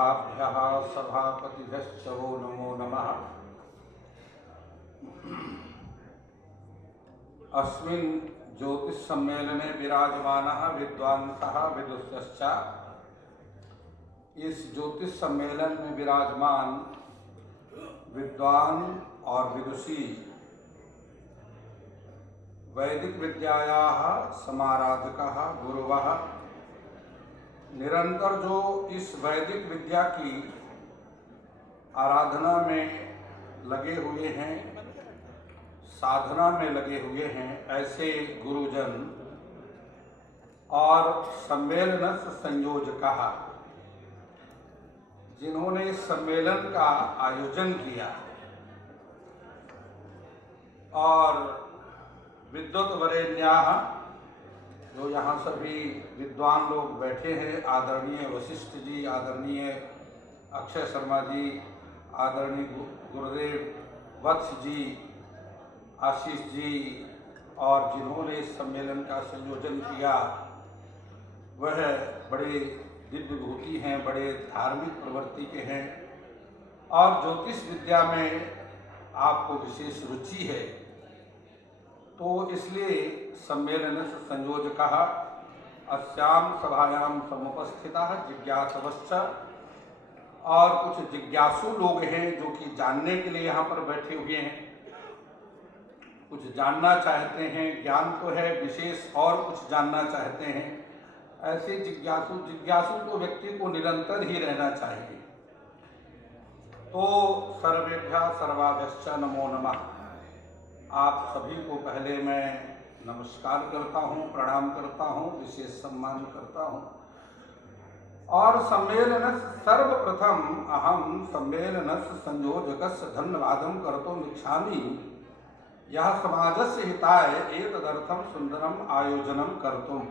सभाभ्यः सभापतिभ्यश्च वो नमो नमः। अस्मिन् ज्योतिष सम्मेलने विराजमानः विद्वांसः विदुषश्च। इस ज्योतिष सम्मेलन में विराजमान विद्वान और विदुषी वैदिक विद्यायाः समाराधकः गुरुवः निरंतर जो इस वैदिक विद्या की आराधना में लगे हुए हैं, साधना में लगे हुए हैं, ऐसे गुरुजन और सम्मेलन संयोजकः जिन्होंने इस सम्मेलन का आयोजन किया और विद्वत वरेण्याः जो यहाँ सभी विद्वान लोग बैठे हैं, आदरणीय वशिष्ठ जी, आदरणीय अक्षय शर्मा जी, आदरणीय गुरुदेव वत्स जी, आशीष जी, और जिन्होंने इस सम्मेलन का संयोजन किया वह बड़े दिव्य भूति हैं, बड़े धार्मिक प्रवृत्ति के हैं और ज्योतिष विद्या में आपको विशेष रुचि है। तो इसलिए सम्मेलन संयोजकः अस्यां सभायां समुपस्थितः जिज्ञासवश्च, और कुछ जिज्ञासु लोग हैं जो कि जानने के लिए यहाँ पर बैठे हुए हैं, कुछ जानना चाहते हैं, ज्ञान तो है विशेष और कुछ जानना चाहते हैं। ऐसे जिज्ञासु तो व्यक्ति को निरंतर ही रहना चाहिए। तो सर्वेभ्यः सर्वाभ्यश्च नमो नमः। आप सभी को पहले मैं नमस्कार करता हूँ, प्रणाम करता हूँ, विशेष सम्मान करता हूँ। और सम्मेलन सर्वप्रथम अहम सम्मेलन संयोजकस्य धन्यवादं कर्तुम् इच्छामि। यह समाजस्य हिताय एतदर्थं सुंदरम आयोजनं कर्तुम्।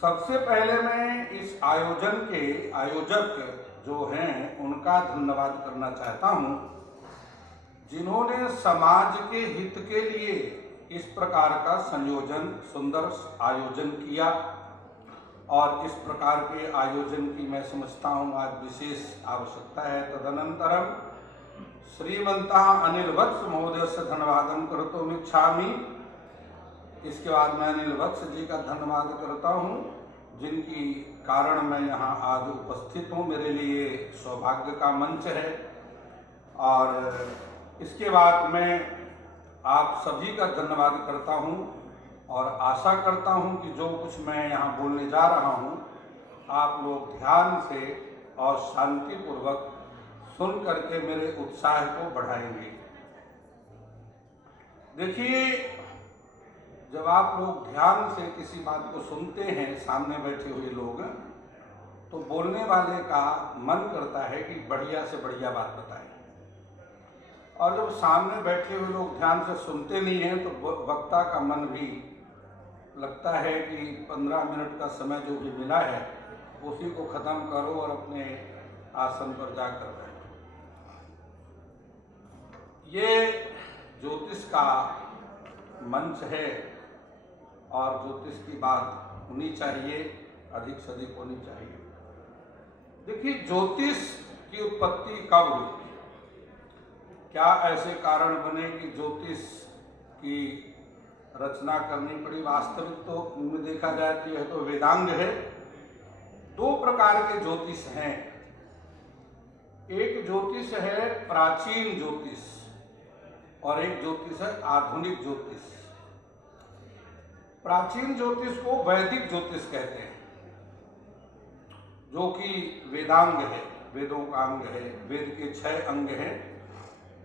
सबसे पहले मैं इस आयोजन के आयोजक जो हैं उनका धन्यवाद करना चाहता हूँ, जिन्होंने समाज के हित के लिए इस प्रकार का संयोजन, सुंदर आयोजन किया। और इस प्रकार के आयोजन की मैं समझता हूँ आज विशेष आवश्यकता है। तदनंतरम श्रीमन्तः अनिल वत्स महोदय से धन्यवादं कर्तुम् इच्छामि। इसके बाद मैं अनिल वत्स जी का धन्यवाद करता हूँ, जिनकी कारण मैं यहाँ आज उपस्थित हूँ। मेरे लिए सौभाग्य का मंच है। और इसके बाद मैं आप सभी का धन्यवाद करता हूँ और आशा करता हूँ कि जो कुछ मैं यहाँ बोलने जा रहा हूँ आप लोग ध्यान से और शांतिपूर्वक सुन करके मेरे उत्साह को बढ़ाएंगे। देखिए, जब आप लोग ध्यान से किसी बात को सुनते हैं, सामने बैठे हुए लोग, तो बोलने वाले का मन करता है कि बढ़िया से बढ़िया बात बताएं। और जब सामने बैठे हुए लोग ध्यान से सुनते नहीं हैं तो वक्ता का मन भी लगता है कि 15 मिनट का समय जो भी मिला है उसी को ख़त्म करो और अपने आसन पर जाकर बैठो। ये ज्योतिष का मंच है और ज्योतिष की बात होनी चाहिए, अधिक से अधिक होनी चाहिए। देखिए, ज्योतिष की उत्पत्ति कब हुई? क्या ऐसे कारण बने कि ज्योतिष की रचना करनी पड़ी? वास्तविक तो में देखा जाए तो यह तो वेदांग है। दो प्रकार के ज्योतिष हैं। एक ज्योतिष है प्राचीन ज्योतिष और एक ज्योतिष है आधुनिक ज्योतिष। प्राचीन ज्योतिष को वैदिक ज्योतिष कहते हैं, जो कि वेदांग है, वेदों का अंग है। वेद के 6 अंग हैं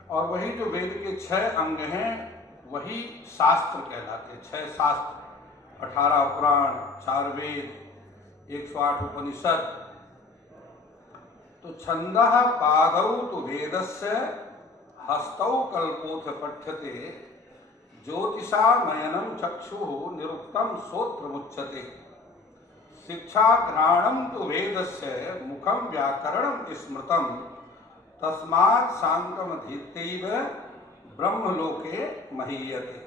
और वही जो वेद के 6 अंग हैं वही शास्त्र कहलाते हैं। 6 शास्त्र, 18 पुराण, 4 वेद, 108 उपनिषद। तो छंदः पादौ तु वेदस्य हस्तौ कल्पोऽथ पठ्यते ज्योतिषा नयनं चक्षुः निरुक्तं श्रोत्रमुच्यते शिक्षा घ्राणं तु वेदस्य मुखं व्याकरणं स्मृतं तस्मात् शांतमधीत्यैव ब्रह्मलोके महीयते।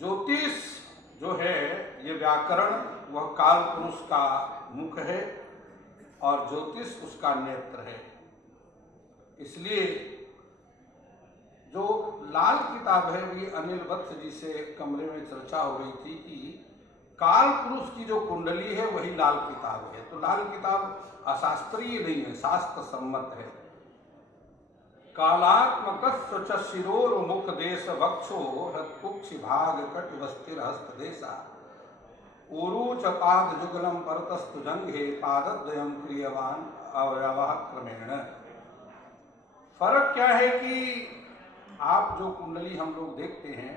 ज्योतिष जो है ये व्याकरण, वह काल पुरुष का मुख है और ज्योतिष उसका नेत्र है। इसलिए जो लाल किताब है, ये अनिल वत्स जी से कमरे में चर्चा हो रही थी कि काल पुरुष की जो कुंडली है वही लाल किताब है। तो लाल किताब अशास्त्रीय नहीं है, शास्त्र सम्मत है। कालात्मक च शिरोर मुख देश वक्षो हृत्कुक्षि भाग कट वस्तिर हस्त देशा ऊरू च पाद जुगलम परतस्तु जंघे पादद्वयम क्रियवान अवयवः क्रमेण। फर्क क्या है कि आप जो कुंडली हम लोग देखते हैं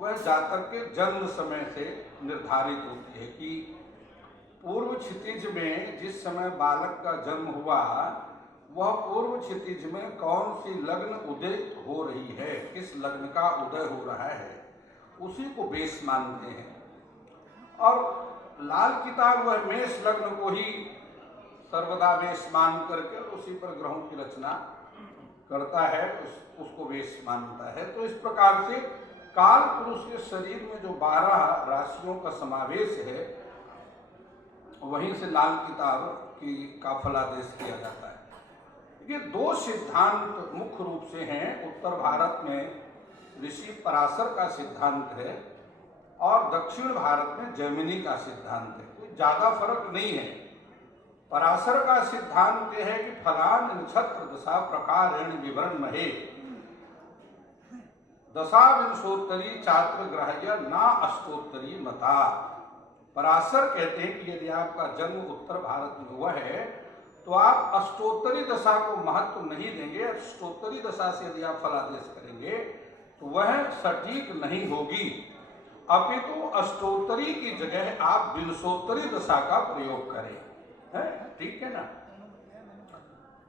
वह जातक के जन्म समय से निर्धारित होती है कि पूर्व क्षितिज में जिस समय बालक का जन्म हुआ वह पूर्व क्षितिज में कौन सी लग्न उदय हो रही है, किस लग्न का उदय हो रहा है, उसी को बेस मानते हैं। और लाल किताब वह मेष लग्न को ही सर्वदा बेस मान करके उसी पर ग्रहों की रचना करता है, उसको बेस मानता है। तो इस प्रकार से काल पुरुष के शरीर में जो 12 राशियों का समावेश है वहीं से लाल किताब का फलादेश किया जाता है। ये 2 सिद्धांत मुख्य रूप से हैं। उत्तर भारत में ऋषि पराशर का सिद्धांत है और दक्षिण भारत में जैमिनी का सिद्धांत है। कोई ज्यादा फर्क नहीं है। पराशर का सिद्धांत यह है कि फलान नक्षत्र दशा प्रकारेण विवरण महे दशा विंशोत्तरी चात्र ग्रह्य ना अष्टोत्तरी मता। पराशर कहते हैं कि यदि आपका जन्म उत्तर भारत में हुआ है तो आप अष्टोत्तरी दशा को महत्व नहीं देंगे। अष्टोत्तरी दशा से यदि आप फलादेश करेंगे तो वह सटीक नहीं होगी, अपितु अष्टोत्तरी की जगह आप विंशोत्तरी दशा का प्रयोग करें, है ठीक है ना।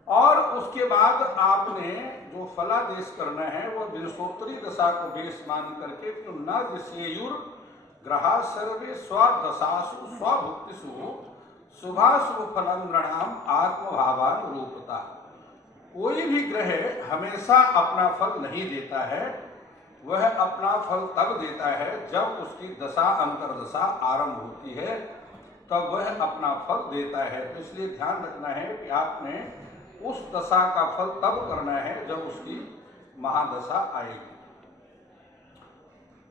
और उसके बाद आपने जो फलादेश करना है वह विंशोत्तरी दशा को बेस मान करके तो न दिशेयुर ग्रहा सर्वे स्वदशासु स्वभुक्तिषु शुभाशुभ फलम नृणाम आत्मभावान रूपता। कोई भी ग्रह हमेशा अपना फल नहीं देता है, वह अपना फल तब देता है जब उसकी दशा अंतर्दशा आरंभ होती है, तब वह अपना फल देता है। तो इसलिए ध्यान रखना है कि आपने उस दशा का फल तब करना है जब उसकी महादशा आएगी।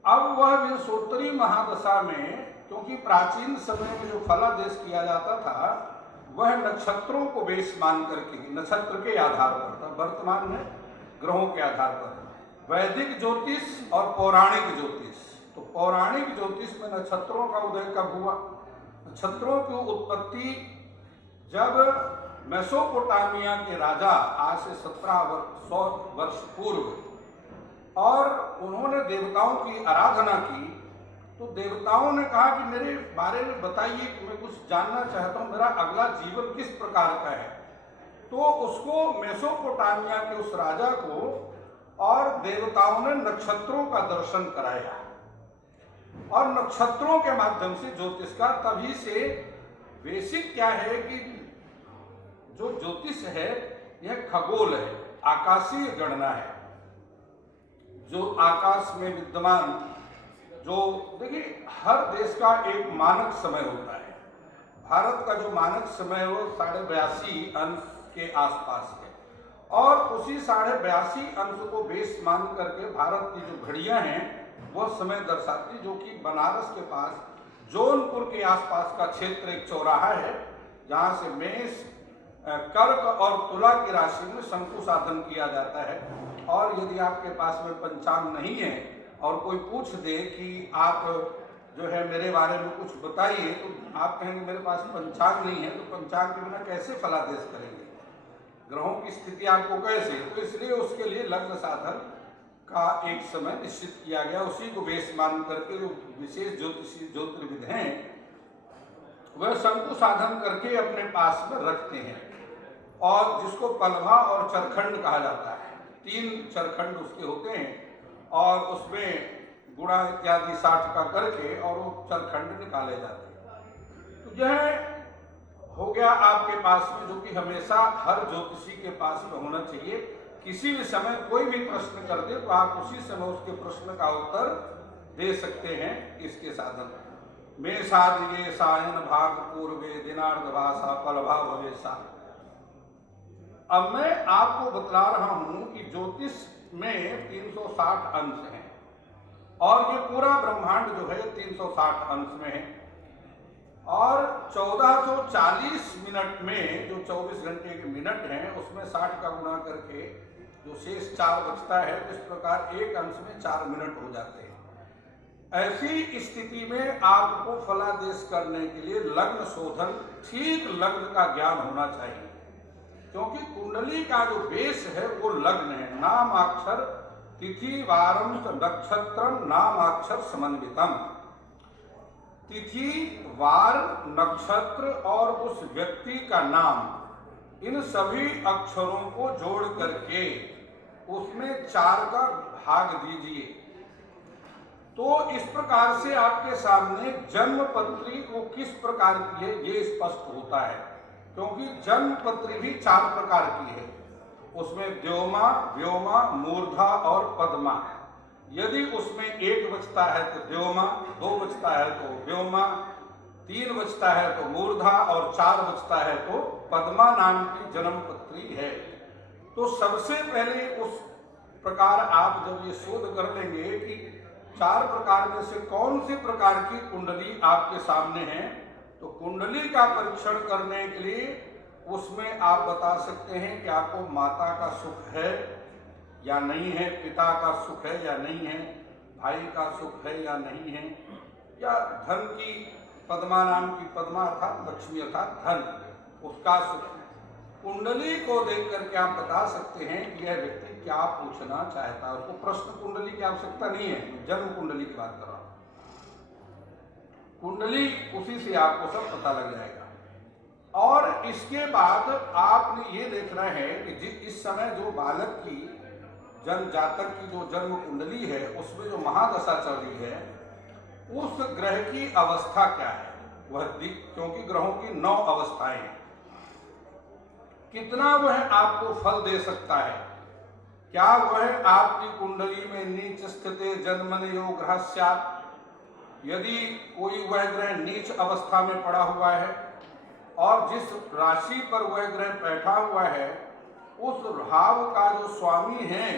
अब वह विंशोत्तरी महादशा में, क्योंकि प्राचीन समय में जो फलादेश किया जाता था वह नक्षत्रों को बेस मान करके नक्षत्र के आधार पर था, वर्तमान में ग्रहों के आधार पर। वैदिक ज्योतिष और पौराणिक ज्योतिष, तो पौराणिक ज्योतिष में नक्षत्रों का उदय कब हुआ? नक्षत्रों की उत्पत्ति जब मेसोपोटामिया के राजा आज से 1700 वर्ष पूर्व और उन्होंने देवताओं की आराधना की, तो देवताओं ने कहा कि मेरे बारे में बताइए कि मैं कुछ जानना चाहता हूँ, मेरा अगला जीवन किस प्रकार का है। तो उसको मेसोपोटामिया के उस राजा को और देवताओं ने नक्षत्रों का दर्शन कराया और नक्षत्रों के माध्यम से ज्योतिष का, तभी से बेसिक क्या है कि जो ज्योतिष है यह खगोल है, आकाशीय गणना है। जो आकाश में विद्यमान, जो देखिए हर देश का एक मानक समय होता है। भारत का जो मानक समय है वो 82.5 अंश के आसपास है और उसी 82.5 अंश को बेस मान करके भारत की जो घड़ियां हैं वह समय दर्शाती, जो कि बनारस के पास जौनपुर के आसपास का क्षेत्र एक चौराहा है जहां से मेष, कर्क और तुला की राशि में शंकु साधन किया जाता है। और यदि आपके पास में पंचांग नहीं है और कोई पूछ दे कि आप जो है मेरे बारे में कुछ बताइए, तो आप कहेंगे मेरे पास पंचांग नहीं है, तो पंचांग के बिना कैसे फलादेश करेंगे, ग्रहों की स्थिति आपको कैसे। तो इसलिए उसके लिए लग्न साधन का एक समय निश्चित किया गया, उसी को बेस मान करके जो विशेष ज्योतिर्विद हैं वह शंकु साधन करके अपने पास में रखते हैं और जिसको पलभा और चरखंड कहा जाता है। 3 चरखंड उसके होते हैं और उसमें गुणा इत्यादि 60 का करके और वो चरखंड निकाले जाते हैं। तो यह हो गया आपके पास में, जो कि हमेशा हर ज्योतिषी के पास में होना चाहिए। किसी भी समय कोई भी प्रश्न कर दे तो आप उसी समय उसके प्रश्न का उत्तर दे सकते हैं इसके साधन। मेषादिगे सायन भाग पूर्वे दिनार्ध भाषा फलभा भवेशा। अब मैं आपको बतला रहा हूं कि ज्योतिष में 360 अंश हैं और ये पूरा ब्रह्मांड जो है 360 अंश में है और 1440 मिनट में जो 24 घंटे के मिनट हैं उसमें 60 का गुणा करके जो शेष 4 बचता है, इस प्रकार एक अंश में 4 मिनट हो जाते हैं। ऐसी स्थिति में आपको फलादेश करने के लिए लग्न शोधन, ठीक लग्न का ज्ञान होना चाहिए, क्योंकि कुंडली का जो बेस है वो लग्न है। नाम अक्षर तिथि वारम नक्षत्रम नाम अक्षर समन्वितम। तिथि, वार, नक्षत्र और उस व्यक्ति का नाम, इन सभी अक्षरों को जोड़ करके उसमें 4 का भाग दीजिए तो इस प्रकार से आपके सामने जन्म पत्री वो किस प्रकार की है ये स्पष्ट होता है, क्योंकि जन्म पत्री भी 4 प्रकार की है। उसमें द्योमा, व्योमा, मूर्धा और पद्मा। यदि उसमें 1 बचता है तो द्योमा, 2 बचता है तो व्योमा, 3 बचता है तो मूर्धा और 4 बचता है तो पद्मा नाम की जन्म पत्री है। तो सबसे पहले उस प्रकार आप जब ये शोध कर लेंगे कि 4 प्रकार में से कौन से प्रकार की कुंडली आपके सामने है, तो कुंडली का परीक्षण करने के लिए उसमें आप बता सकते हैं कि आपको माता का सुख है या नहीं है, पिता का सुख है या नहीं है, भाई का सुख है या नहीं है, या धन की पद्मा नाम की पद्मा अर्थात लक्ष्मी अर्थात धन, उसका सुख। कुंडली को देख करके आप बता सकते हैं कि यह व्यक्ति क्या पूछना चाहता है। उसको प्रश्न कुंडली की आवश्यकता नहीं है, जन्म कुंडली की बात कर रहा हूं। कुंडली उसी से आपको सब पता लग जाएगा। और इसके बाद आपने ये देखना है कि इस समय जो बालक की जन्म जातक की जो जन्म कुंडली है उसमें जो महादशा चल रही है उस ग्रह की अवस्था क्या है वह क्योंकि ग्रहों की 9 अवस्थाएं हैं, कितना वह आपको फल दे सकता है। क्या वह आपकी कुंडली में नीच स्थिति जन्मन योग ग्रह स्यात्, यदि कोई वह ग्रह नीच अवस्था में पड़ा हुआ है और जिस राशि पर वह ग्रह बैठा हुआ है उस भाव का जो स्वामी है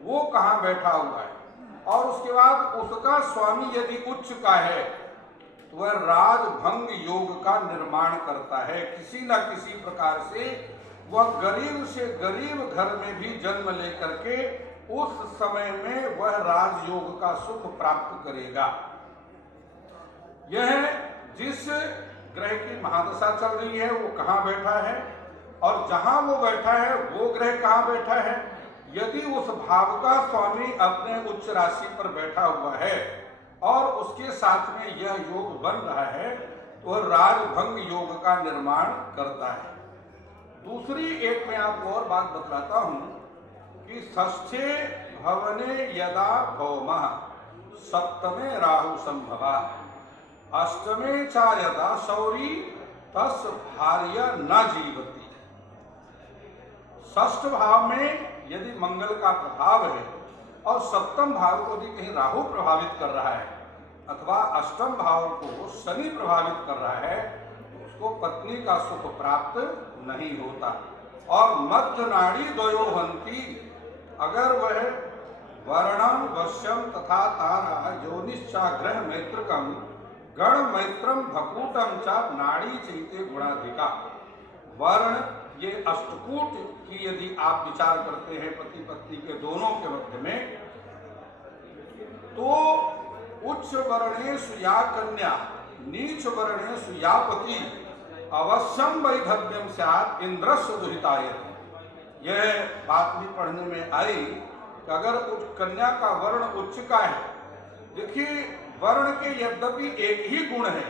वो कहाँ बैठा हुआ है, और उसके बाद उसका स्वामी यदि उच्च का है तो वह राजभंग योग का निर्माण करता है। किसी न किसी प्रकार से वह गरीब से गरीब घर में भी जन्म लेकर के उस समय में वह राजयोग का सुख प्राप्त करेगा। यह जिस ग्रह की महादशा चल रही है वो कहाँ बैठा है और जहां वो बैठा है वो ग्रह कहाँ बैठा है। यदि उस भाव का स्वामी अपने उच्च राशि पर बैठा हुआ है और उसके साथ में यह योग बन रहा है तो वह राजभंग योग का निर्माण करता है। दूसरी एक मैं आपको और बात बतलाता हूं कि षष्ठे भवने यदा भौमः सप्तमे राहु संभवा अष्टमे च यदा शौरी तस् भार्या न जीवती। षष्ठ भाव में यदि मंगल का प्रभाव है और सप्तम भाव को यदि कहीं राहु प्रभावित कर रहा है अथवा अष्टम भाव को शनि प्रभावित कर रहा है तो उसको पत्नी का सुख प्राप्त नहीं होता। और मध्य नाड़ी द्वयोहंती, अगर वह वर्णम वश्यम तथा तारा योनिश्चा ग्रह मैत्रकम गण मैत्रम भकूटम च नाड़ी चैते गुणाधिका। वर्ण ये अष्टकूट की यदि आप विचार करते हैं पति पत्नी के दोनों के मध्य में, तो उच्च वर्णेषु या कन्या नीच वर्णेषु या पति अवश्यम वैधव्यम स्यात् इंद्रस्य दुहितायति। यह बात भी पढ़ने में आई कि अगर उच्च कन्या का वर्ण उच्च का है, देखिए वर्ण के यद्यपि एक ही गुण है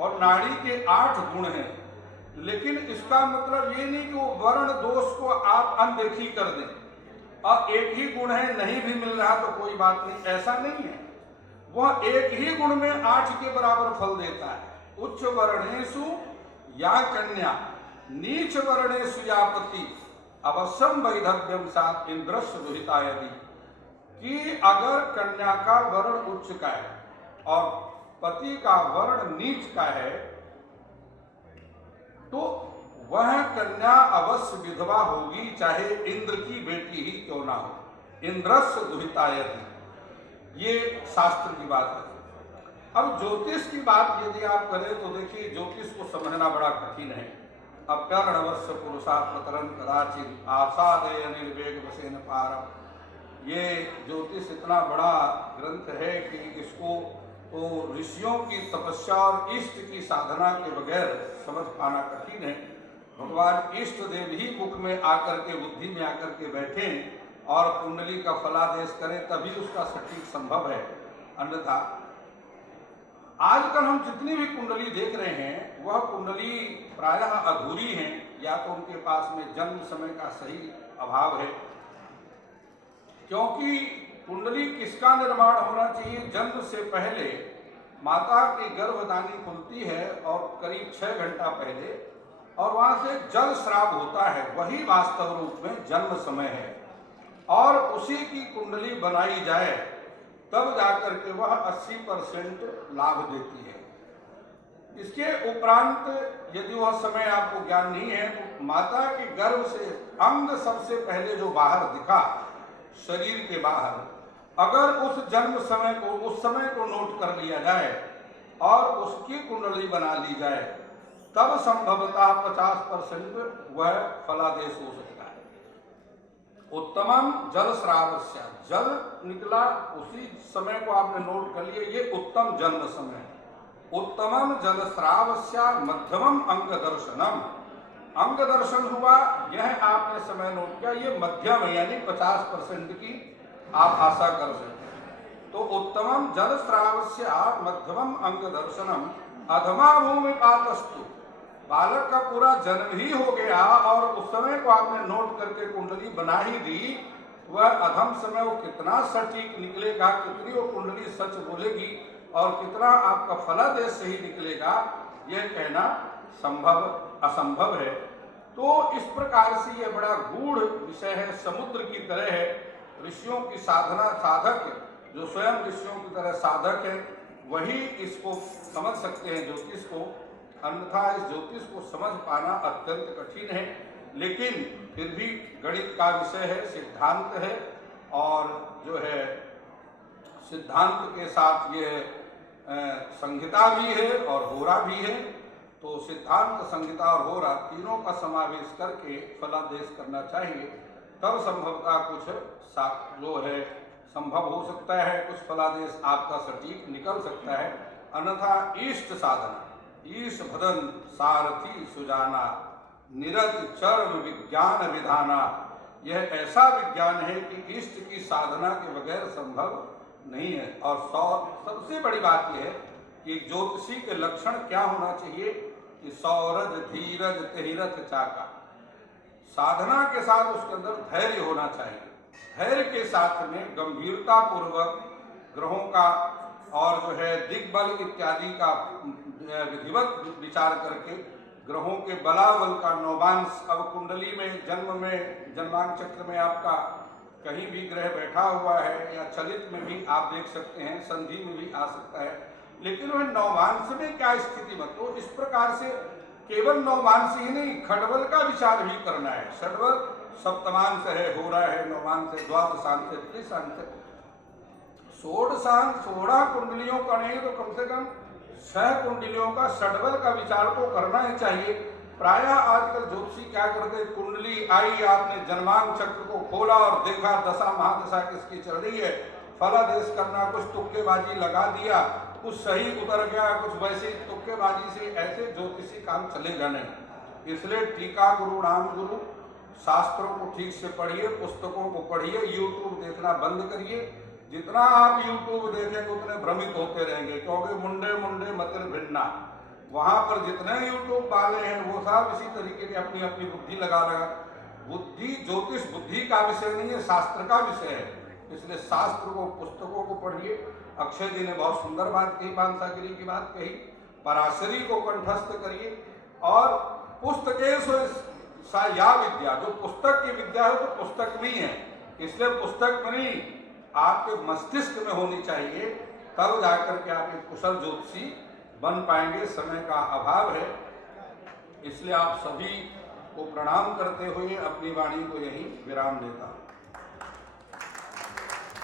और नाड़ी के 8 गुण हैं, लेकिन इसका मतलब ये नहीं कि वो वर्ण दोष को आप अनदेखी कर दें और एक ही गुण है नहीं भी मिल रहा तो कोई बात नहीं, ऐसा नहीं है। वह एक ही गुण में 8 के बराबर फल देता है। उच्च वर्णेषु या कन्या नीच वर्णेषु या पति अवश्यम वैधव्यम स्यात् इंद्रस्य दुहितायति, कि अगर कन्या का वर्ण उच्च का है और पति का वर्ण नीच का है तो वह कन्या अवश्य विधवा होगी, चाहे इंद्र की बेटी ही क्यों ना हो। इंद्रस्य दुहिता यदि, ये शास्त्र की बात है। अब ज्योतिष की बात यदि आप करें तो देखिए ज्योतिष को समझना बड़ा कठिन है। अप्यर्णवस्य पुरुषा प्रतरन कदाचित आसादय निर्वेग वसेन पारम। ये ज्योतिष इतना बड़ा ग्रंथ है कि इसको तो ऋषियों की तपस्या और इष्ट की साधना के बगैर समझ पाना कठिन है। भगवान इष्ट देव ही मुख में आकर के, बुद्धि में आकर के बैठे और कुंडली का फलादेश करें, तभी उसका सटीक संभव है। अन्यथा आजकल हम जितनी भी कुंडली देख रहे हैं वह कुंडली प्रायः अधूरी हैं, या तो उनके पास में जन्म समय का सही अभाव है। क्योंकि कुंडली किसका निर्माण होना चाहिए? जन्म से पहले माता की गर्भदानी खुलती है और करीब 6 घंटा पहले, और वहां से जल स्राव होता है, वही वास्तव रूप में जन्म समय है। और उसी की कुंडली बनाई जाए तब जाकर के वह 80% लाभ देती है। इसके उपरांत यदि वह समय आपको ज्ञान नहीं है तो माता के गर्भ से अंग सबसे पहले जो बाहर दिखा शरीर के बाहर, अगर उस जन्म समय को, उस समय को नोट कर लिया जाए और उसकी कुंडली बना ली जाए, तब संभवतः 50% वह फलादेश हो सकता है। उत्तमम जल श्रावस्य, जल निकला उसी समय को आपने नोट कर लिया, ये उत्तम जन्म समय है। उत्तमम जल श्रावस्य मध्यमम अंग दर्शनम, अंग दर्शन हुआ, यह आपने समय नोट किया, ये मध्यम है, यानी 50% की आप आशा कर सकते हैं। तो उत्तमम जल श्रावस्य मध्यमम अंग दर्शनम अधमा भूमि पातस्तु, बालक का पूरा जन्म ही हो गया और उस समय को आपने नोट करके कुंडली बना ही दी, वह अधम समय वो कितना सटीक निकलेगा, कितनी वो कुंडली सच बोलेगी और कितना आपका फलादेश सही निकलेगा, यह कहना संभव असंभव है। तो इस प्रकार से यह बड़ा गूढ़ विषय है, समुद्र की तरह है। ऋषियों की साधना, साधक जो स्वयं ऋषियों की तरह साधक है वही इसको समझ सकते हैं ज्योतिष को, अन्यथा इस ज्योतिष को समझ पाना अत्यंत कठिन है। लेकिन फिर भी गणित का विषय है, सिद्धांत है, और जो है सिद्धांत के साथ ये संहिता भी है और होरा भी है। तो सिद्धांत, संहिता और होरा तीनों का समावेश करके फलादेश करना चाहिए, तब संभवतः कुछ जो है संभव हो सकता है, कुछ फलादेश आपका सटीक निकल सकता है। अन्यथा इष्ट साधना, ईश भदन सारथी सुजाना निरत चर्म विज्ञान विधाना, यह ऐसा विज्ञान है कि इष्ट की साधना के बगैर संभव नहीं है। और सबसे बड़ी बात यह है कि ज्योतिषी के लक्षण क्या होना चाहिए कि सौरज धीरज तेरथ चाका, साधना के साथ उसके अंदर धैर्य होना चाहिए। धैर्य के साथ में गंभीरता पूर्वक ग्रहों का और जो है दिग्बल इत्यादि का विधिवत विचार करके ग्रहों के बलाबल का नौवांश, अब कुंडली में जन्मांग चक्र में आपका कहीं भी ग्रह बैठा हुआ है या चलित में भी आप देख सकते हैं, संधि में भी आ सकता है, लेकिन वह नौवांश में क्या स्थिति मत, तो इस प्रकार से केवल नौवांश ही नहीं, खडबल का विचार भी करना है। षडबल सप्तमांश है, हो रहा है, नौवांश है, द्वादशांश है, त्रिशांश है, षोडशांश 16 कुंडलियों का नहीं तो कम से कम 6 कुंडलियों का षडबल का विचार तो करना ही चाहिए। प्रायः आजकल ज्योतिषी क्या करते, कुंडली आई, आपने जन्मांग चक्र को खोला और देखा दशा महादशा किसकी चल रही है, फलादेश करना, कुछ तुक्केबाजी लगा दिया, कुछ सही उतर गया, कुछ वैसे तुक्केबाजी से ऐसे ज्योतिषी काम चलेगा नहीं। इसलिए टीका गुरु राम गुरु, शास्त्रों को ठीक से पढ़िए, पुस्तकों को पढ़िए, यूट्यूब देखना बंद करिए। जितना आप यूट्यूब देखेंगे उतने भ्रमित होते रहेंगे, क्योंकि मुंडे मुंडे मतिर भिन्ना, वहां पर जितने यूट्यूब वाले हैं वो सब इसी तरीके की अपनी अपनी बुद्धि लगा बुद्धि, ज्योतिष बुद्धि का विषय नहीं है, शास्त्र का विषय है। इसलिए शास्त्र को, पुस्तकों को पढ़िए। अक्षय जी ने बहुत सुंदर बात कही, पानसागिरी की बात कही, पराशरी को कंठस्थ करिए। और पुस्तकेषु या विद्या, जो पुस्तक की विद्या है तो पुस्तक में ही है, इसलिए पुस्तक में नहीं, आपके मस्तिष्क में होनी चाहिए। तब जाकर के आप एक कुशल ज्योतिषी बन पाएंगे। समय का अभाव है, इसलिए आप सभी को प्रणाम करते हुए अपनी वाणी को यहीं विराम देता हूँ।